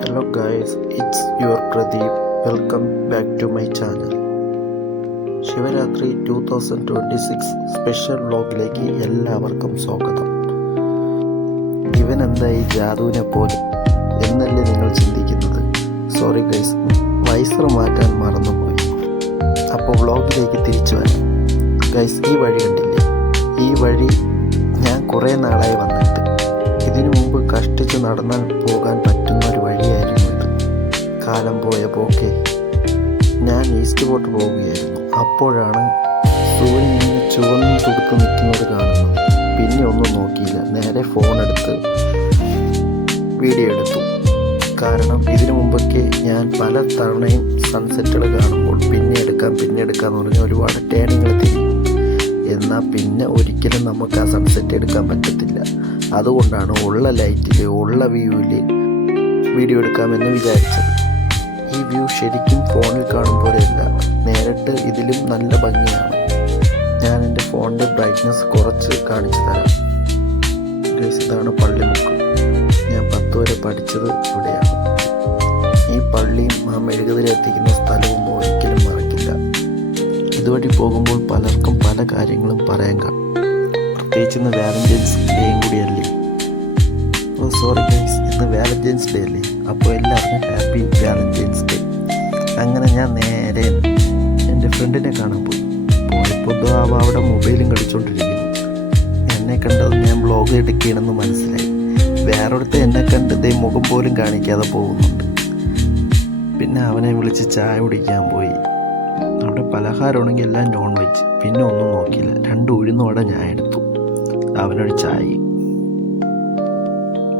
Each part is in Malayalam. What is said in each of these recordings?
Hello guys, it's your Pradeep. Welcome back to my channel. Shivaratri 2026 special വ്ലോഗിലേക്ക് എല്ലാവർക്കും സ്വാഗതം. ഇവൻ എന്തായി ജാദുവിനെ പോലെ എന്നല്ലേ നിങ്ങൾ ചിന്തിക്കുന്നത്? സോറി ഗൈസ്, വൈസർ മാറ്റാൻ മറന്നുപോയി. അപ്പോൾ വ്ലോഗിലേക്ക് തിരിച്ചു വരാം. ഗൈസ്, ഈ വഴി കണ്ടില്ലേ? ഈ വഴി ഞാൻ കുറേ നാളായി വന്നിട്ട്. ഇതിനു മുമ്പ് കഷ്ടിച്ച് നടന്നാൽ പോകാൻ പറ്റുന്ന ഒരു വഴിയായിരുന്നു ഇത്. കാലം പോയ പോക്കെ ഞാൻ ഈസ്റ്റ് പോട്ട് പോവുകയായിരുന്നു. അപ്പോഴാണ് സൂര്യൻ ഇങ്ങനെ ചുവന്ന് തുടുത്ത് നിൽക്കുന്നത് കാണുന്നത്. പിന്നെ ഒന്നും നോക്കിയില്ല, നേരെ ഫോൺ എടുത്ത് വീഡിയോ എടുത്തു. കാരണം ഇതിനു മുമ്പൊക്കെ ഞാൻ പല തവണയും സൺസെറ്റുകൾ കാണുമ്പോൾ പിന്നെ എടുക്കാമെന്ന് പറഞ്ഞാൽ ഒരുപാട് ടേണിങ്ങൾ തിരിയും. എന്നാൽ പിന്നെ ഒരിക്കലും നമുക്ക് ആ സൺസെറ്റ് എടുക്കാൻ പറ്റത്തില്ല. അതുകൊണ്ടാണ് ഉള്ള ലൈറ്റിൽ ഉള്ള വ്യൂവിൽ വീഡിയോ എടുക്കാമെന്ന് വിചാരിച്ചത്. ഈ വ്യൂ ശരിക്കും ഫോണിൽ കാണും പോലെയല്ല, നേരിട്ട് ഇതിലും നല്ല ഭംഗിയാണ്. ഞാൻ എൻ്റെ ഫോണിൻ്റെ ബ്രൈറ്റ്നസ് കുറച്ച് കാണിച്ചു തരാം. ഇതാണ് പള്ളിമുക്ക്. ഞാൻ 10 വരെ പഠിച്ചത് ഇവിടെയാണ്. ഈ പള്ളിയും ആ മെഴുകുതിരി എത്തിക്കുന്ന സ്ഥലവും ഒരിക്കലും മറക്കില്ല. ഇതുവഴി പോകുമ്പോൾ പലർക്കും പല കാര്യങ്ങളും പറയാൻ കാണും. പ്രത്യേകിച്ച് ഇന്ന് വാലന്റൈൻസ് ഡേയും കൂടിയല്ലേ. സോറി ഗൈസ്, ഇന്ന് വാലന്റൈൻസ് ഡേ അല്ലേ. അപ്പോൾ എല്ലാവർക്കും ഹാപ്പി വാലന്റൈൻസ് ഡേ. അങ്ങനെ ഞാൻ നേരെ എൻ്റെ ഫ്രണ്ടിനെ കാണാൻ പോയപ്പോൾ അവിടെ മൊബൈലും കളിച്ചുകൊണ്ടിരിക്കുന്നു. എന്നെ കണ്ടത് ഞാൻ വ്ലോഗ് എടുക്കുകയാണെന്ന് മനസ്സിലായി. വേറൊരുത്തെ എന്നെ കണ്ട് മുഖം പോലും കാണിക്കാതെ പോകുന്നുണ്ട്. പിന്നെ അവനെ വിളിച്ച് ചായ കുടിക്കാൻ പോയി. അവിടെ പലഹാരമാണെങ്കിൽ എല്ലാം നോൺ വെജ്. പിന്നെ ഒന്നും നോക്കിയില്ല, 2 ഉഴുന്നോടെ ഞാൻ എടുത്തു. അവനൊരു ചായ.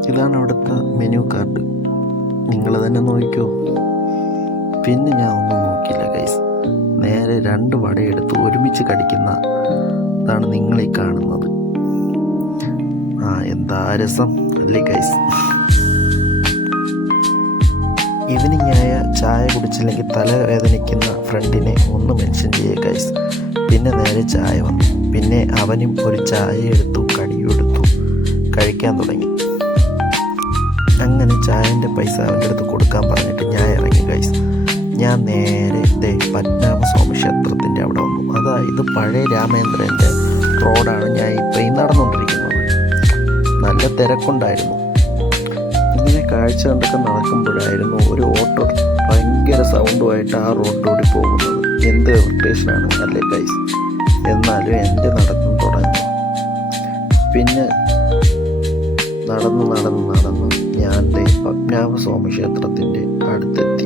ഇതാണ് അവിടുത്തെ മെനു കാർഡ്, നിങ്ങൾ തന്നെ നോക്കിക്കോ. പിന്നെ ഞാൻ ഒന്നും നോക്കിയില്ല ഗൈസ്, നേരെ 2 വടയെടുത്ത് ഒരുമിച്ച് കടിക്കുന്നതാണ് നിങ്ങളീ കാണുന്നത്. എന്താ രസം അല്ലേ ഗൈസ്. ഈവനിങ് ആയ ചായ കുടിച്ചില്ലെങ്കിൽ തലവേദനിക്കുന്ന ഫ്രണ്ടിനെ ഒന്ന് മെൻഷൻ ചെയ്യുക ഗൈസ്. പിന്നെ നേരെ ചായ വന്നു. പിന്നെ അവനും ഒരു ചായ എടുത്തു, കടിയും എടുത്തു, കഴിക്കാൻ തുടങ്ങി. അങ്ങനെ ചായൻ്റെ പൈസ അവൻ്റെ അടുത്ത് കൊടുക്കാൻ പറഞ്ഞിട്ട് ഞാൻ ഇറങ്ങി ഗൈസ്. ഞാൻ നേരെ പത്മനാഭസ്വാമി ക്ഷേത്രത്തിൻ്റെ അവിടെ വന്നു. അതായത് പഴയ രാമേന്ദ്രൻ്റെ റോഡാണ് ഞാൻ ഇപ്പോൾ ഈ നടന്നുകൊണ്ടിരിക്കുന്നത്. നല്ല തിരക്കുണ്ടായിരുന്നു. ഇങ്ങനെ കാഴ്ച കണ്ടൊക്കെ നടക്കുമ്പോഴായിരുന്നു ഒരു ഓട്ടോ ഭയങ്കര സൗണ്ടുമായിട്ട് ആ റോഡിലൂടെ പോകുന്നത്. എന്ത് ഇറിറ്റേഷനാണ് അല്ലേ ഗൈസ്. എന്നാലും എൻ്റെ നടത്തം തുടങ്ങി. പിന്നെ നടന്ന് ഞാൻ പത്മനാഭസ്വാമി ക്ഷേത്രത്തിൻ്റെ അടുത്തെത്തി.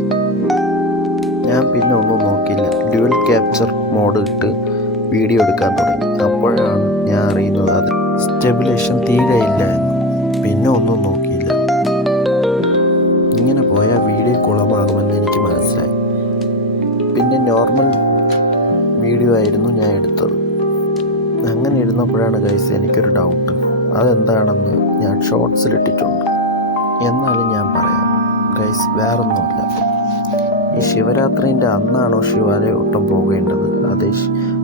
ഞാൻ പിന്നെ ഒന്നും നോക്കിയില്ല, ഡ്യുവൽ ക്യാപ്ചർ മോഡ് ഇട്ട് വീഡിയോ എടുക്കാൻ തുടങ്ങി. അപ്പോഴാണ് ഞാൻ അറിയുന്നത് അത് സ്റ്റെബിലേഷൻ തീരെ ഇല്ല എന്ന്. പിന്നെ ഒന്നും നോക്കിയില്ല. ഇങ്ങനെ പോയാൽ വീഡിയോ കുളമാകുമെന്ന് എനിക്ക് മനസ്സിലായി. പിന്നെ നോർമൽ വീഡിയോ ആയിരുന്നു ഞാൻ എടുത്തത്. അങ്ങനെ ഇരുന്നപ്പോഴാണ് ഗൈസ് എനിക്കൊരു ഡൗട്ട്. അതെന്താണെന്ന് ഞാൻ ഷോർട്സിലിട്ടിട്ടുണ്ട്. എന്നാലും ഞാൻ പറയാം ഗൈസ്, വേറൊന്നുമില്ല. ഈ ശിവരാത്രിൻ്റെ അന്നാണോ ശിവാലയോട്ടം പോകേണ്ടത്, അതേ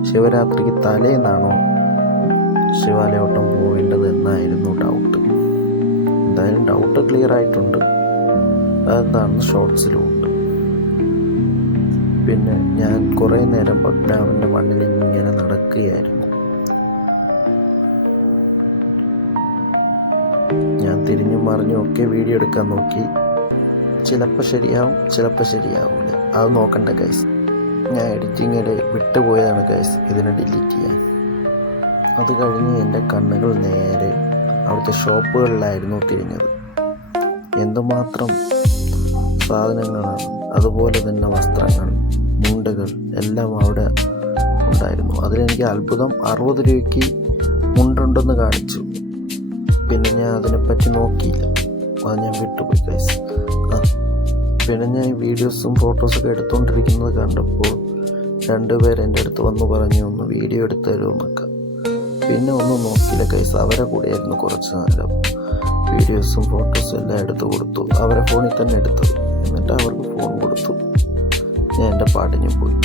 ശിവരാത്രിക്ക് തലേന്നാണോ ശിവാലയോട്ടം പോകേണ്ടത് എന്നായിരുന്നു ഡൗട്ട്. എന്തായാലും ഡൗട്ട് ക്ലിയർ ആയിട്ടുണ്ട്. അതെന്താണെന്ന് ഷോർട്സിലുമുണ്ട്. പിന്നെ ഞാൻ കുറേ നേരം പത്മനാഭൻ്റെ മണ്ണിൽ ഇങ്ങനെ നടക്കുകയായിരുന്നു. ഞാൻ തിരിഞ്ഞും മറിഞ്ഞും ഒക്കെ വീഡിയോ എടുക്കാൻ നോക്കി. ചിലപ്പോൾ ശരിയാവും, ചിലപ്പോൾ ശരിയാവില്ല. അത് നോക്കണ്ട ഗൈസ്. ഞാൻ എഡിറ്റിങ്ങിൽ വിട്ടുപോയതാണ് ഗൈസ് ഇതിനെ ഡിലീറ്റ് ചെയ്യാൻ. അത് കഴിഞ്ഞ് എൻ്റെ കണ്ണുകൾ നേരെ അവിടുത്തെ ഷോപ്പുകളിലായിരുന്നു തിരിഞ്ഞത്. എന്തുമാത്രം സാധനങ്ങളാണ്, അതുപോലെ തന്നെ വസ്ത്രങ്ങൾ, മുണ്ടുകൾ എല്ലാം അവിടെ ഉണ്ടായിരുന്നു. അതിലെനിക്ക് അത്ഭുതം, 60 രൂപയ്ക്ക് മുണ്ടുണ്ടെന്ന് കാണിച്ചു. പിന്നെ ഞാൻ അതിനെപ്പറ്റി നോക്കിയില്ല, അത് ഞാൻ വിട്ടുപോയി ഗൈസ്. പിന്നെ ഞാൻ വീഡിയോസും ഫോട്ടോസൊക്കെ എടുത്തുകൊണ്ടിരിക്കുന്നത് കണ്ടപ്പോൾ 2 പേർ എൻ്റെ അടുത്ത് വന്ന് പറഞ്ഞു ഒന്ന് വീഡിയോ എടുത്ത് തരുമെന്നൊക്കെ. പിന്നെ ഒന്നും നോക്കിയില്ല ഗൈസ്, അവരെ കൂടെയായിരുന്നു കുറച്ച് നേരം. വീഡിയോസും ഫോട്ടോസും എല്ലാം എടുത്തു കൊടുത്തു. അവരെ ഫോണിൽ തന്നെ എടുത്തത്. എന്നിട്ട് അവർക്ക് ഫോൺ കൊടുത്തു. ഞാൻ എൻ്റെ പാട്ടിന് പോയി.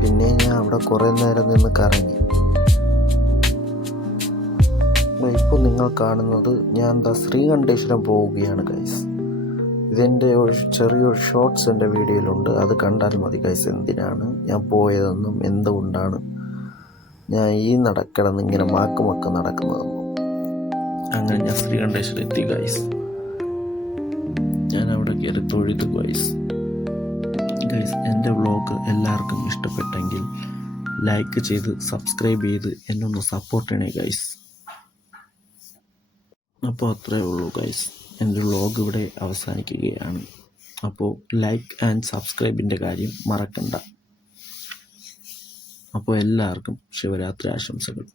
പിന്നെ ഞാൻ അവിടെ കുറേ നേരം നിന്ന് കറങ്ങി. ഇപ്പോൾ നിങ്ങൾ കാണുന്നത് ഞാൻ ശ്രീകണ്ഠേശ്വരം പോവുകയാണ് ഗൈസ്. ഇതിൻ്റെ ഒരു ചെറിയൊരു ഷോർട്സ് എൻ്റെ വീഡിയോയിലുണ്ട്, അത് കണ്ടാൽ മതി ഗൈസ്. എന്തിനാണ് ഞാൻ പോയതെന്നും എന്തുകൊണ്ടാണ് ഞാൻ ഈ നടക്കണമെന്ന് ഇങ്ങനെ മാക്ക് നടക്കുന്നതെന്നും. അങ്ങനെ ഞാൻ ശ്രീകണ്ഠേശ്വരം എത്തി ഗൈസ്. ഞാൻ അവിടെ കയറി തൊഴുതു ഗൈസ്. എൻ്റെ വ്ളോഗ് എല്ലാവർക്കും ഇഷ്ടപ്പെട്ടെങ്കിൽ ലൈക്ക് ചെയ്ത് സബ്സ്ക്രൈബ് ചെയ്ത് എന്നെ ഒന്ന് സപ്പോർട്ട് ചെയ്യണേ ഗൈസ്. അപ്പോൾ അത്രേ ഉള്ളൂ ഗൈസ്, എൻ്റെ വ്ളോഗ് ഇവിടെ അവസാനിക്കുകയാണ്. അപ്പോൾ ലൈക്ക് ആൻഡ് സബ്സ്ക്രൈബിൻ്റെ കാര്യം മറക്കണ്ട. അപ്പോൾ എല്ലാവർക്കും ശിവരാത്രി ആശംസകൾ.